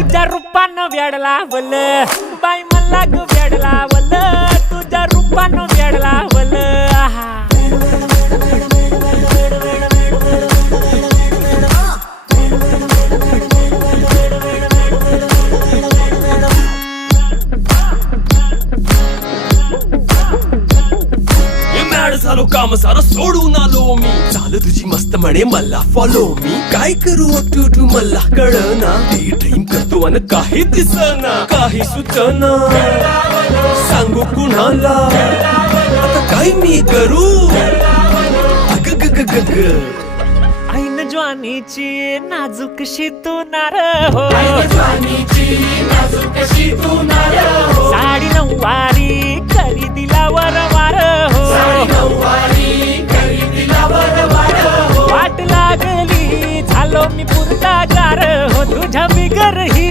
तुझ्या रूपानं वेड लावल बाई मला ग वेड लावल तुझ्या रूपानं वेड लावल झालो काम सारं सोडून आलो मी चाल तुझी मस्त म्हणे मला फॉलो मी काय करू टू मला कळना ड्रीम करतो आणि काही दिसना काही सुचना सांगू कुणाला आता काय मी करू अग ग ग ग ग ऐन ज्वानीची नाजूकशी तू नार हो साडी नऊवारी करी दिला वरवार हो वाट लागली झालो मी पुरता गार हो तुझ्या बिगर ही